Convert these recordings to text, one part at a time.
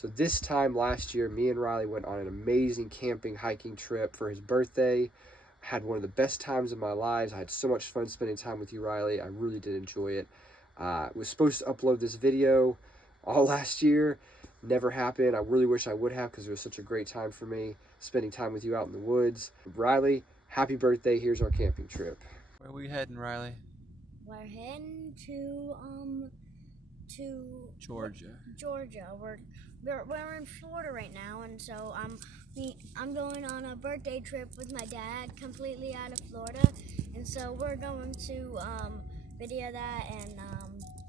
So this time last year, me and Riley went on an amazing camping, hiking trip for his birthday. Had one of the best times of my lives. I had so much fun spending time with you, Riley. I really did enjoy it. Was supposed to upload this video all last year. Never happened. I really wish I would have, because it was such a great time for me spending time with you out in the woods. Riley, happy birthday. Here's our camping trip. Where are we heading, Riley? We're heading to Georgia. We're in Florida right now, and so I'm going on a birthday trip with my dad, completely out of Florida, and so we're going to video that and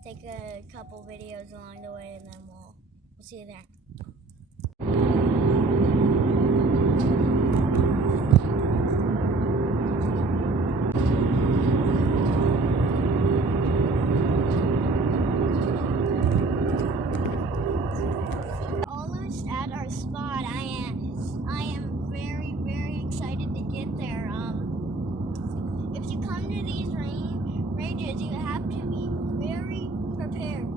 take a couple videos along the way, and then we'll see you there. Almost at our spot. I am very, very excited to get there. If you come to these ranges, you have to be very prepared.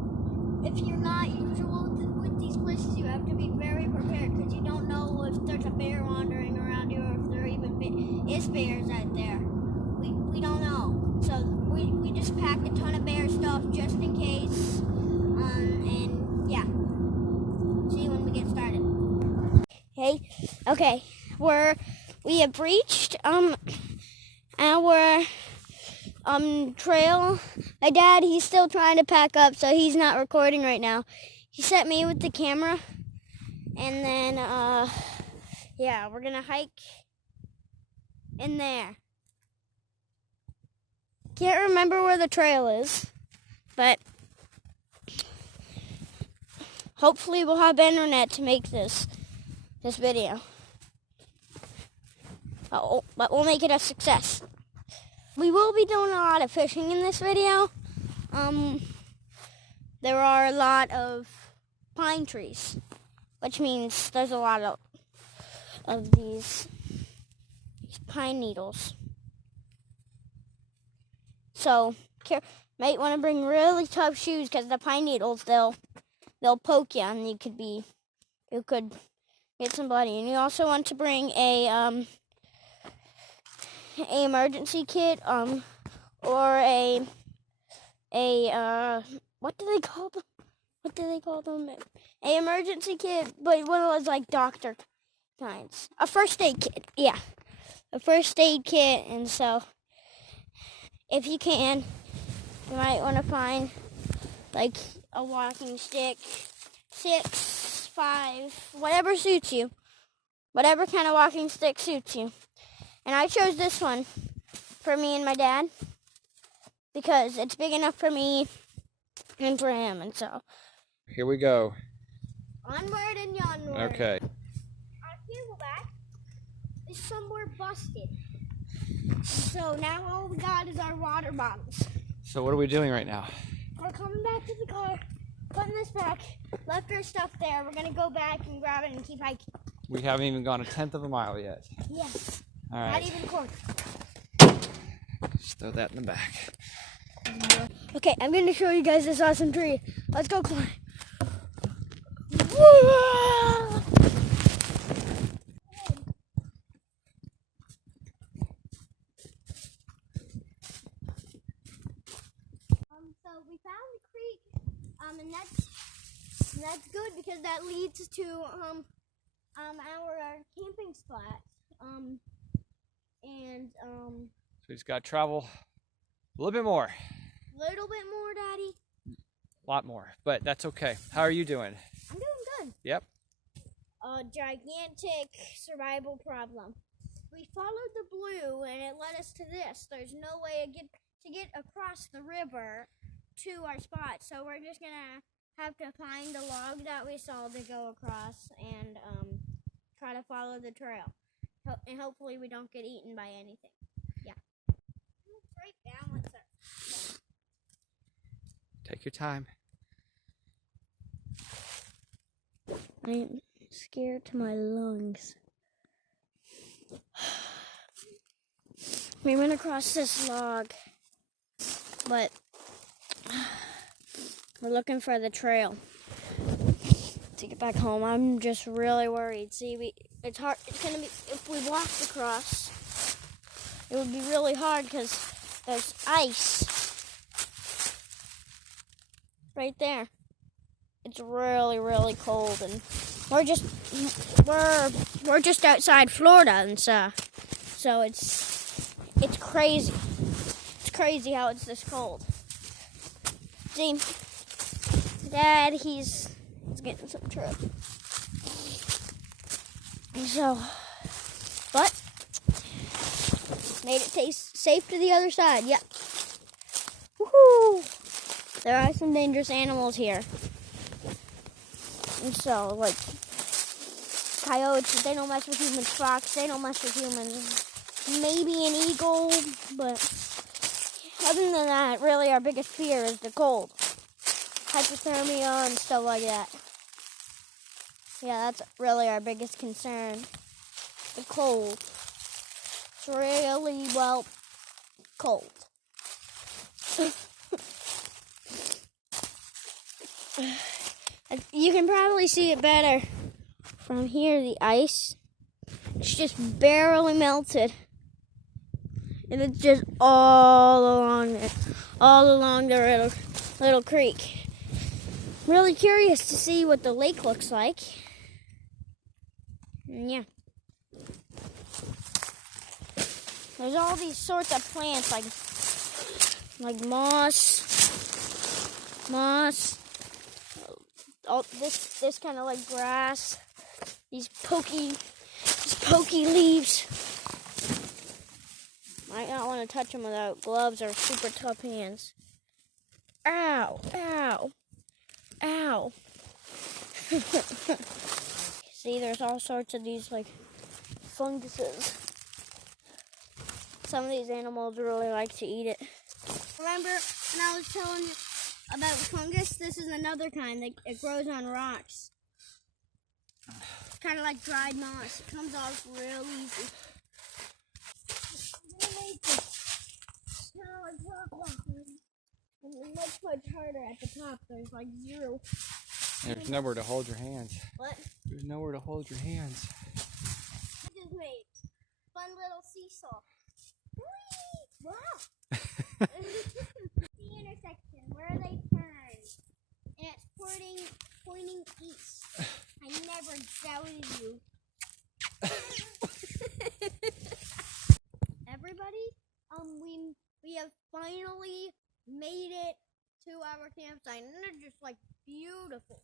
If you're not usual with these places, you have to be very prepared, because you don't know if there's a bear wandering around you, or if there even is bears out there. We don't know. So we just packed a ton of bear stuff just in case. And yeah. See you when we get started. Okay. We have reached our trail. My dad, he's still trying to pack up, so he's not recording right now. He sent me with the camera, and then yeah, we're gonna hike in there. Can't remember where the trail is, but hopefully we'll have internet to make this video. But we'll make it a success. We will be doing a lot of fishing in this video. There are a lot of pine trees, which means there's a lot of these pine needles. So might want to bring really tough shoes, because the pine needles, they'll poke you, and you could get some bloody. And you also want to bring a emergency kit, or a what do they call them? A emergency kit, but one of those like doctor kinds. A first aid kit, yeah. A first aid kit, and so if you can, you might want to find like a walking stick, 6, 5, whatever suits you. Whatever kind of walking stick suits you. And I chose this one for me and my dad, because it's big enough for me and for him, and so. Here we go. Onward and onward. Okay. Our fuel back is somewhere busted. So now all we got is our water bottles. So what are we doing right now? We're coming back to the car, putting this back, left our stuff there. We're going to go back and grab it and keep hiking. We haven't even gone 1/10 of a mile yet. Yes. All right. Not even a quarter. Just throw that in the back. Okay, I'm going to show you guys this awesome tree. Let's go climb. So we found the creek, and that's good, because that leads to our camping spot. So we just got to travel a little bit more. Little bit more, Daddy. A lot more, but that's okay. How are you doing? I'm doing good. Yep. A gigantic survival problem. We followed the blue, and it led us to this. There's no way to get across the river to our spot, so we're just gonna have to find the log that we saw to go across, and try to follow the trail. And hopefully we don't get eaten by anything. Yeah. Straight down with it. Take your time. I'm scared to my lungs. We went across this log, but we're looking for the trail to get back home. I'm just really worried. See, it's hard. It's gonna be if we walked across. It would be really hard because there's ice right there. It's really, really cold, and we're just outside Florida, and so it's crazy. It's crazy how it's this cold. See, Dad, he's getting some trip. So, but made it taste safe to the other side. Yep. Woohoo! There are some dangerous animals here. And so, like, coyotes, they don't mess with humans. Fox, they don't mess with humans. Maybe an eagle, but other than that, really our biggest fear is the cold. Hypothermia and stuff like that. Yeah, that's really our biggest concern. The cold. It's really, well, cold. You can probably see it better from here, the ice. It's just barely melted. And it's just all along the little creek. Really curious to see what the lake looks like. And yeah. There's all these sorts of plants like moss. All this kind of like grass. These pokey leaves. Might not want to touch them without gloves or super tough hands. Ow, ow, ow. See, there's all sorts of these like funguses. Some of these animals really like to eat it. Remember when I was telling you about fungus? This is another kind that it grows on rocks. It's kind of like dried moss. It comes off real easy. And it looks much harder at the top. There's like zero. There's nowhere to hold your hands. What? There's nowhere to hold your hands. I just made fun little seesaw. Whee! Wow! The intersection where they turn, and it's pointing east. I never doubted you. Everybody, we have finally made it to our campsite, and they're just like beautiful.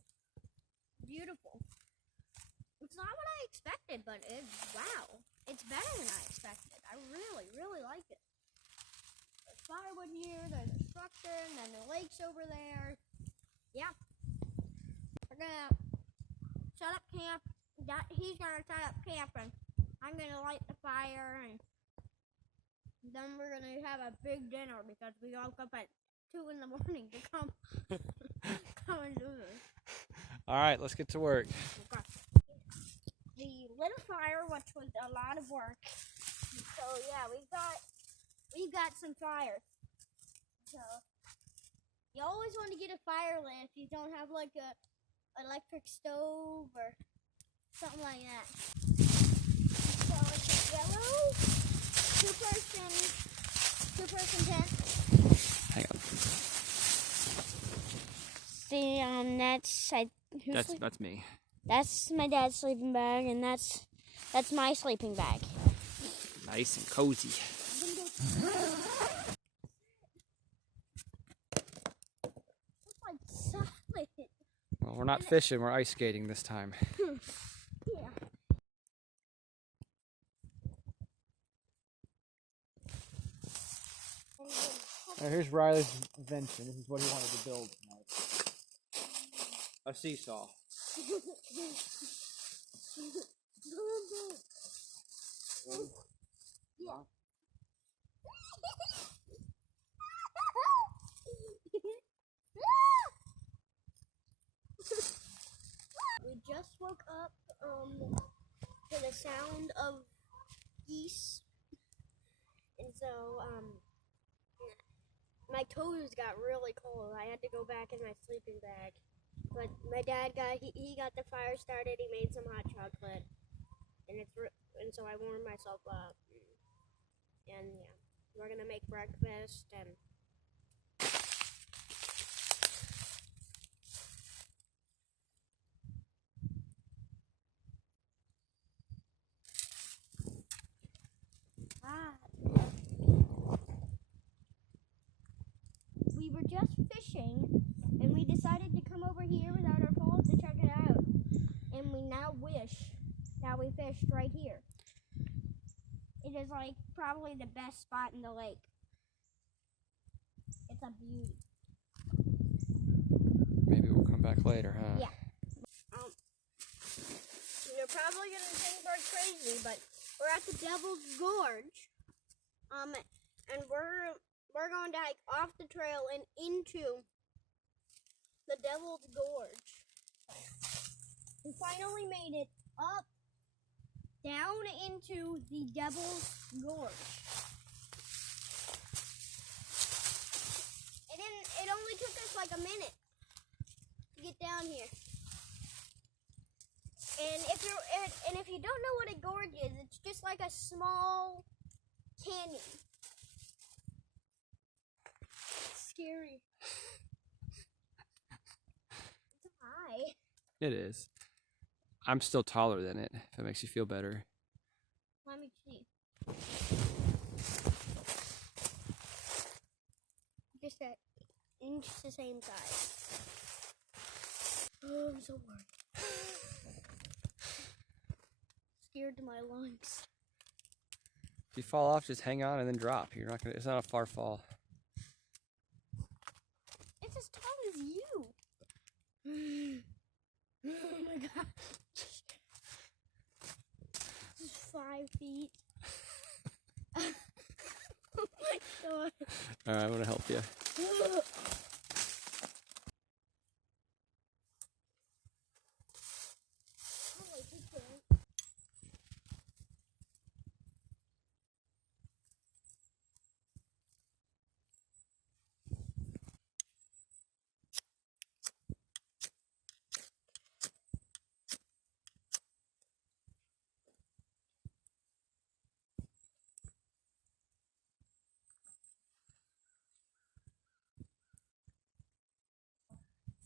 It's not what I expected, but wow, it's better than I expected. I really, really like it. There's firewood here, there's a structure, and then the lake's over there. Yeah. We're gonna set up camp. He's gonna set up camp, and I'm gonna light the fire, and then we're gonna have a big dinner because we woke up at 2 in the morning to come and do this. All right, let's get to work. Okay. We lit a fire, which was a lot of work. So yeah, we got some fire. So you always want to get a fire lit if you don't have like a electric stove or something like that. So it's a yellow two-person tent. Hang on. See, That's me. That's my dad's sleeping bag, and that's my sleeping bag. Nice and cozy. It's like solid. Well, we're not fishing, we're ice skating this time. Yeah. Here's Riley's invention. This is what he wanted to build tonight. A seesaw. Yeah. We just woke up to the sound of geese, and so my toes got really cold. I had to go back in my sleeping bag. But my dad he got the fire started. He made some hot chocolate, and so I warmed myself up. And yeah, we're gonna make breakfast and. We were just fishing, and we decided to come over here without our poles to check it out. And we now wish that we fished right here. It is like probably the best spot in the lake. It's a beauty. Maybe we'll come back later, huh? Yeah. You're probably gonna think we're crazy, but we're at the Devil's Gorge. And we're going to hike off the trail and into the Devil's Gorge. We finally made it up, down into the Devil's Gorge. It only took us like a minute to get down here. And if you don't know what a gorge is, it's just like a small canyon. It's scary. It's high. It is. I'm still taller than it, if it makes you feel better. Let me see. Just the same size. Oh, I'm so worried. Scared to my lungs. If you fall off, just hang on and then drop. You're not gonna. It's not a far fall. It's as tall as you. Oh my god. This is 5 feet. Oh my god. All right, I'm gonna help you.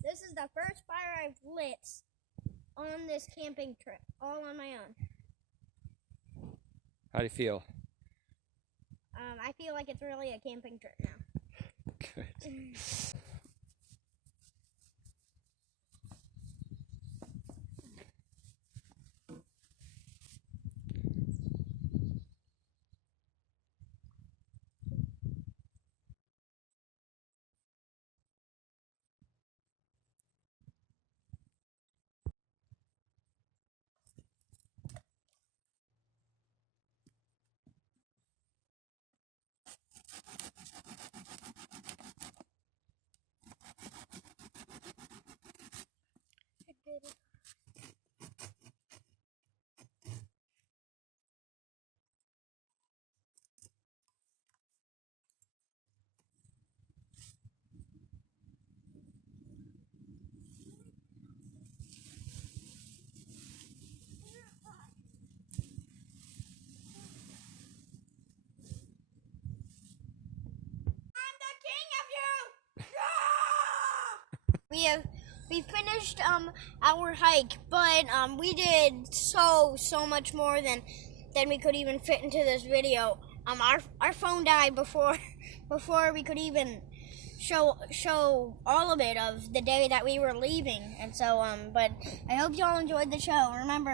This is the first fire I've lit on this camping trip, all on my own. How do you feel? I feel like it's really a camping trip now. Good. We finished our hike, but we did so much more than we could even fit into this video. Our phone died before we could even show all of it of the day that we were leaving. And so but I hope y'all enjoyed the show. Remember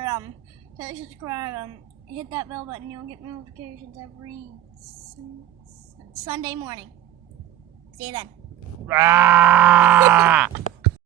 to subscribe, hit that bell button. You'll get notifications every Sunday morning. See you then.